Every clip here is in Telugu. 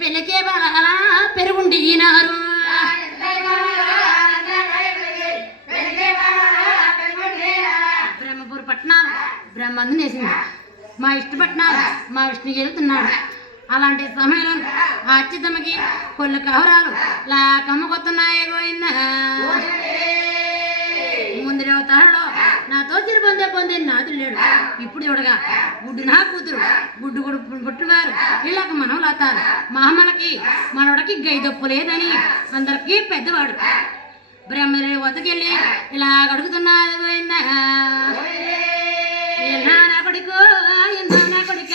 పెళ్ళకే అలా పెరుగుండినారు. బ్రహ్మపూర్ పట్టణాలు బ్రహ్మందు నేసింది. మా ఇష్టపట్నాలు మా విష్ణుకి వెళ్తున్నాడు. అలాంటి సమయంలో అచ్చితమ్మకి కొళ్ళు కవరాలు లాకమ్మ కొత్తన్నాయి పోయిందా. ముందు దేవతాలో నాతో చిరుబందే పొందే నాదులు లేడు. ఇప్పుడు చూడగా గుడ్డు నా కూతురు గుడ్డు గుడు పుట్టినవారు వీళ్ళకు మనవలు అవుతారు. మామలకి మనవడికి గైదొప్పు లేదని అందరికీ పెద్దవాడు. బ్రహ్మదేవి వద్దకెళ్ళి ఇలా అడుగుతున్నది పోయిందా. ఎన్నా నా కొడుకు ఎన్నా నా కొడుక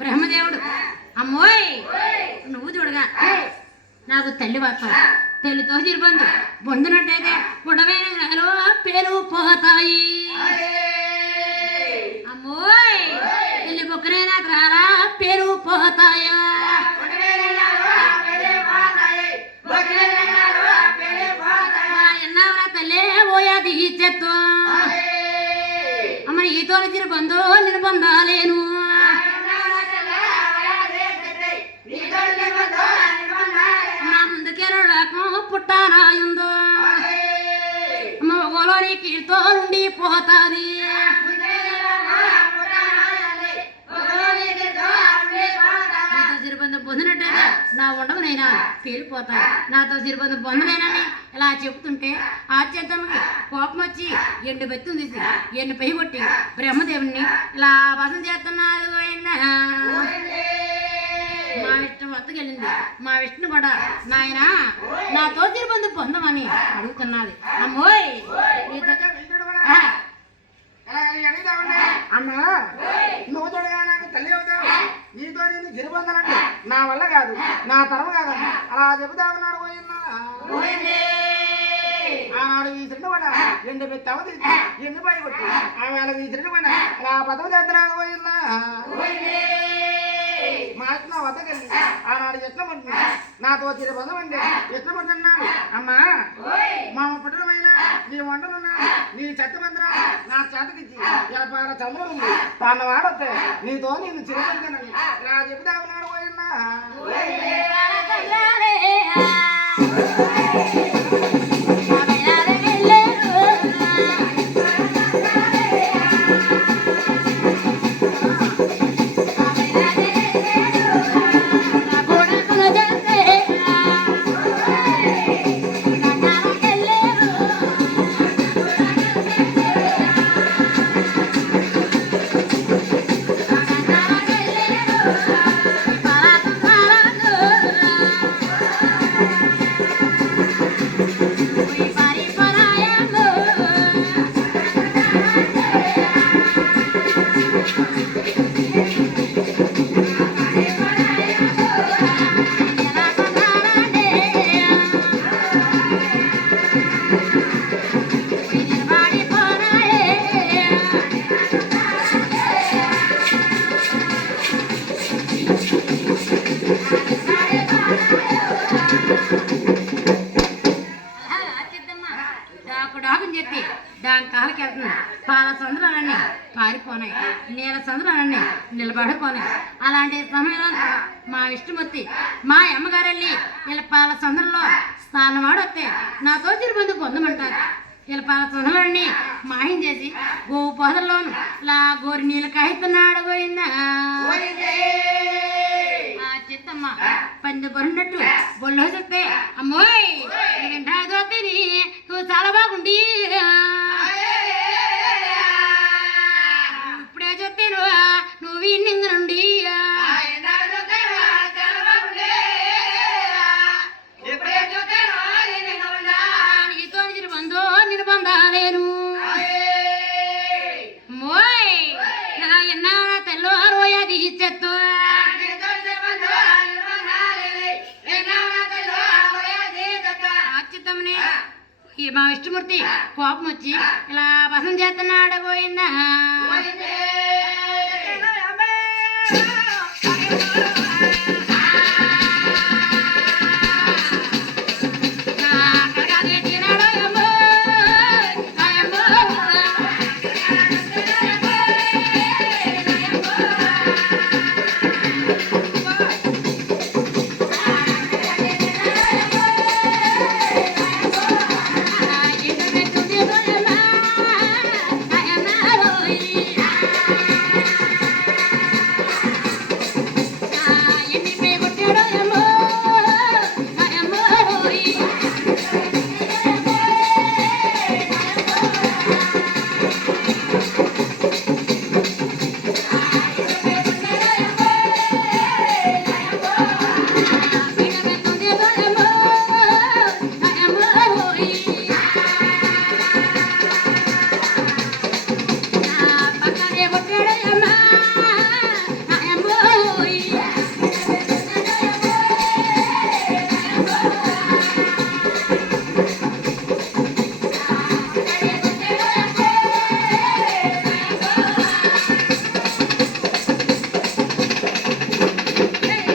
బ్రహ్మదేవుడు అమ్మోయ్ నువ్వు చూడగా నాకు తల్లి వార్త తల్లితో చిరుబందు పొందినట్టయితే బుడమైన పేరు పోతాయి. అమ్మోయ్ తల్లి బొక్కనైనా రారా పేరు పోతాయా. ఎన్నావరా తల్లి ఓయాది చెత్త అమ్మ ఈతో చిరుబందు నేను పొందాలేను. పుట్టానాయుందో మగోలోని కీర్తో నుండి పోతాది. చిరుబంధం పొందినట్టయితే నా ఉండవనైనా పేలిపోతాయి. నాతో చిరుబంధం పొందలేనని ఇలా చెబుతుంటే ఆశ్చర్యమ్మకి కోపం వచ్చి ఎండు బెత్తును తీసి ఎండు పై కొట్టి బ్రహ్మదేవుని ఇలా వసం చేస్తున్నది పోయిందా. మా విష్ణు వద్దకెళ్ళింది. మా విష్ణు కూడా నాయన నాతో చిరుబంధు పొందమని అడుగుతున్నది. అమ్మోయ్ అమ్మా నువ్వు చూడగా నాకు తల్లి అవుతావు. నీతో నేను చిరుబంధనండి నా వల్ల కాదు నా తరం కాదు అలా చెబుతామన్నాడు పోయిందా. ఆనాడు ఈ చిన్నవాడ ఎండు పెత్తవ తీసి ఎండు పై కొట్టి ఆవేళ ఈ చిన్నవాడ అలా పదవి చేద్దరాక పోయిందా. మా అన్న వద్దకెళ్ళి ఆనాడు ఎట్లా పడుతుంది నాతో చిరుబంధం అండి ఎట్లా పడుతున్నాడు. అమ్మా మా పుట్టడమైన నీ వంటలున్నా నీ చెత్తమందరం నా చేతకిచ్చి ఎలపాల చల్లరు తాను వాడొస్తే నీతో నేను చిరుబంధనని నా చెబుతా ఉన్నాడు పోయిందా. చెప్పి దాని కాలకి వెళ్తుంది. పాల సందులన్నీ పారిపోనాయి, నీళ్ళ సందులన్నీ నిలబడిపోనాయి. అలాంటి సమయంలో మా విష్ణుమూర్తి మా అమ్మగారు వెళ్ళి వీళ్ళ పాల సందులలో స్నానం ఆడొస్తే నాతో చిరుబంధు పొందమంటారు. వీళ్ళ పాల సందులన్నీ మాయం చేసి గోవు పొదల్లోను ఇలా గోరి నీళ్ళు కాయిస్తున్నాడు పోయిందా. అమ్మ పంది బరున్నట్టు బొల్లో చెప్తే అమ్మోయ్ నీకంటే తిని నువ్వు చాలా బాగుండి ఇప్పుడే చెప్తాను నువ్వు ఇన్నింది నుండి నీతో బంధో నేను పొందాలేను మోయ్ ఎన్నా తెల్లో రోయది చెత్తు అచ్యుతమ్మని మా విష్ణుమూర్తి కోపం వచ్చి ఇలా వసం చేస్తున్నాడు పోయిందా